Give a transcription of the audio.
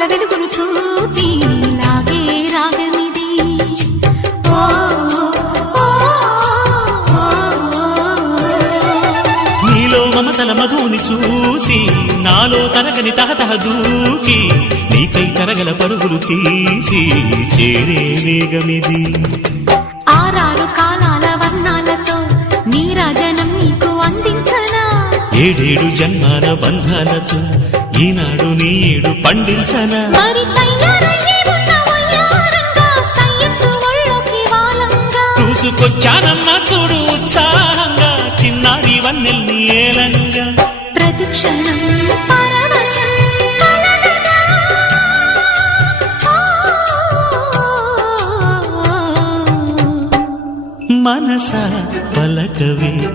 తలపుల వెలుగును చూపి లాగే రాగమిది. నీలో మమతల మధుని చూసి నాలో తరగని తహతహ దూకి నీకై తరగల పరుగులు తీసి చేరే వేగమిది. ఆరారు కాలాల వర్ణాలతో నీరాజనం నీకు అందించనా, ఏడేడు జన్మాల బంధాలతో ఈనాడు నీడు పండించనా. మరి తయారయ్యే ఉన్న వయ్యారంగా సయ్యత్తు ఒళ్ళోకి వాలంగా చూసుకొచ్చానమ్మా చూడు ఉత్సాహంగా చిన్నారి వన్నెల్ని ఏలంగా. ప్రతిక్షణం పరవశం కలగగా. మనసా పలకవే